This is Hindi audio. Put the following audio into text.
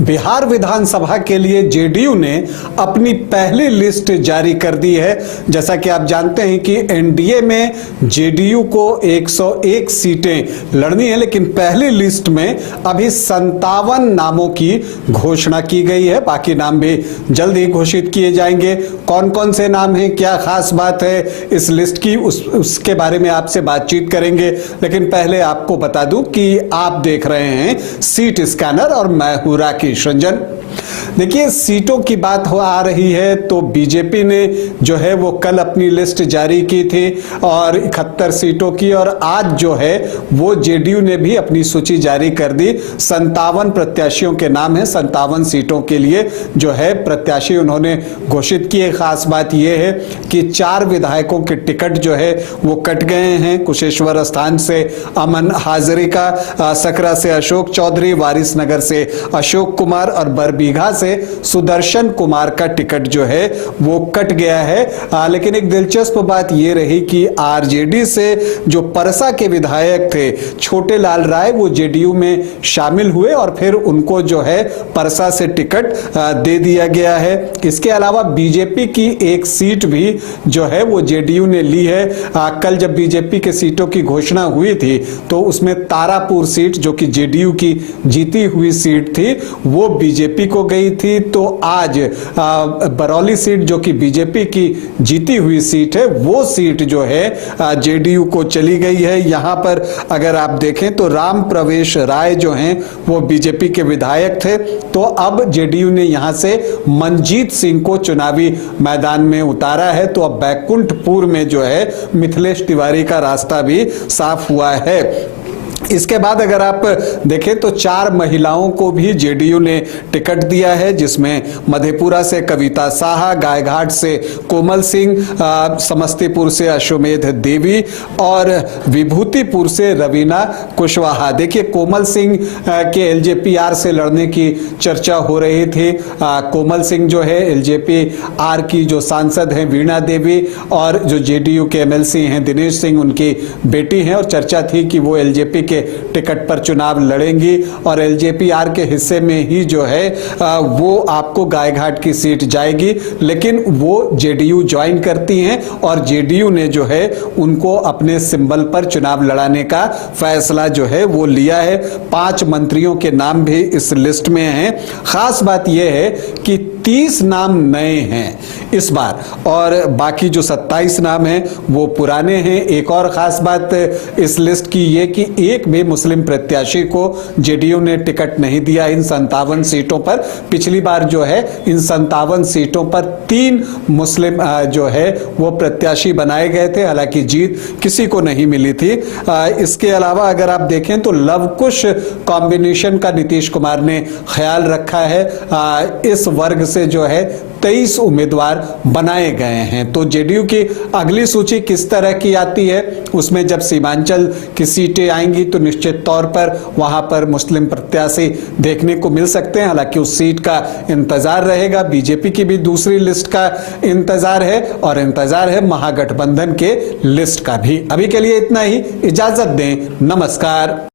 बिहार विधानसभा के लिए जेडीयू ने अपनी पहली लिस्ट जारी कर दी है। जैसा कि आप जानते हैं कि एनडीए में जेडीयू को 101 सीटें लड़नी है, लेकिन पहली लिस्ट में अभी 57 नामों की घोषणा की गई है। बाकी नाम भी जल्द ही घोषित किए जाएंगे। कौन कौन से नाम हैं, क्या खास बात है इस लिस्ट की, उसके बारे में आपसे बातचीत करेंगे। लेकिन पहले आपको बता दूं कि आप देख रहे हैं सीट स्कैनर और मैं हूं राकेश रंजन। देखिए, सीटों की बात आ रही है तो बीजेपी ने जो है वो कल अपनी लिस्ट जारी की थी और 71 सीटों की, और आज जो है वो जेडीयू ने भी अपनी सूची जारी कर दी। 57 प्रत्याशियों के नाम है, 57 सीटों के लिए जो है प्रत्याशी उन्होंने घोषित किए। खास बात यह है कि 4 विधायकों के टिकट जो है वो कट गए हैं। कुशेश्वर स्थान से अमन हाजरिका, सकरा से अशोक चौधरी, वारिसनगर से अशोक कुमार और बरबीघा से सुदर्शन कुमार का टिकट जो है वो कट गया है। लेकिन एक दिलचस्प बात यह रही कि आरजेडी से जो परसा के विधायक थे छोटे लाल राय, वो जेडीयू में शामिल हुए और फिर उनको जो है परसा से टिकट दे दिया गया है। इसके अलावा बीजेपी की एक सीट भी जो है वो जेडीयू ने ली है। कल जब बीजेपी के सीटों की घोषणा हुई थी तो उसमें तारापुर सीट, जो कि जेडीयू की जीती हुई सीट थी, वो बीजेपी को गई थी। तो आज बरौली सीट, जो कि बीजेपी की जीती हुई सीट है, वो सीट जो है जेडीयू को चली गई है। यहां पर अगर आप देखें तो राम प्रवेश राय जो हैं वो बीजेपी के विधायक थे, तो अब जेडीयू ने यहां से मनजीत सिंह को चुनावी मैदान में उतारा है। तो अब बैकुंठपुर में जो है मिथिलेश तिवारी का रास्ता भी साफ हुआ है। इसके बाद अगर आप देखें तो 4 महिलाओं को भी जेडीयू ने टिकट दिया है, जिसमें मधेपुरा से कविता साहा, गायघाट से कोमल सिंह, समस्तीपुर से अश्वमेध देवी और विभूतिपुर से रवीना कुशवाहा। देखिए, कोमल सिंह के एलजेपीआर से लड़ने की चर्चा हो रही थी। कोमल सिंह जो है एलजेपीआर की जो सांसद हैं वीणा देवी, और जो जेडीयू के एमएलसी हैं दिनेश सिंह, उनकी बेटी हैं, और चर्चा थी कि वो एलजेपी के टिकट पर चुनाव लड़ेंगी और एलजेपीआर के हिस्से में ही जो है वो आपको गायघाट की सीट जाएगी। लेकिन वो जेडीयू ज्वाइन करती हैं और जेडीयू ने जो है उनको अपने सिंबल पर चुनाव लड़ाने का फैसला जो है वो लिया है। 5 मंत्रियों के नाम भी इस लिस्ट में हैं। खास बात यह है कि 30 नाम नए हैं इस बार और बाकी जो 27 नाम हैं वो पुराने हैं। एक और खास बात इस लिस्ट की ये कि एक भी मुस्लिम प्रत्याशी को जेडीयू ने टिकट नहीं दिया इन 57 सीटों पर। पिछली बार जो है इन 57 सीटों पर 3 मुस्लिम जो है वो प्रत्याशी बनाए गए थे, हालांकि जीत किसी को नहीं मिली थी। इसके अलावा अगर आप देखें तो लवकुश कॉम्बिनेशन का नीतीश कुमार ने ख्याल रखा है। इस वर्ग से जो है 23 उम्मीदवार बनाए गए हैं। तो जेडीयू की अगली सूची किस तरह की आती है, उसमें जब सीमांचल की सीटें आएंगी तो निश्चित तौर पर वहां पर मुस्लिम प्रत्याशी देखने को मिल सकते हैं। हालांकि उस सीट का इंतजार रहेगा। बीजेपी की भी दूसरी लिस्ट का इंतजार है और इंतजार है महागठबंधन के लिस्ट का भी। अभी के लिए इतना ही, इजाजत दें, नमस्कार।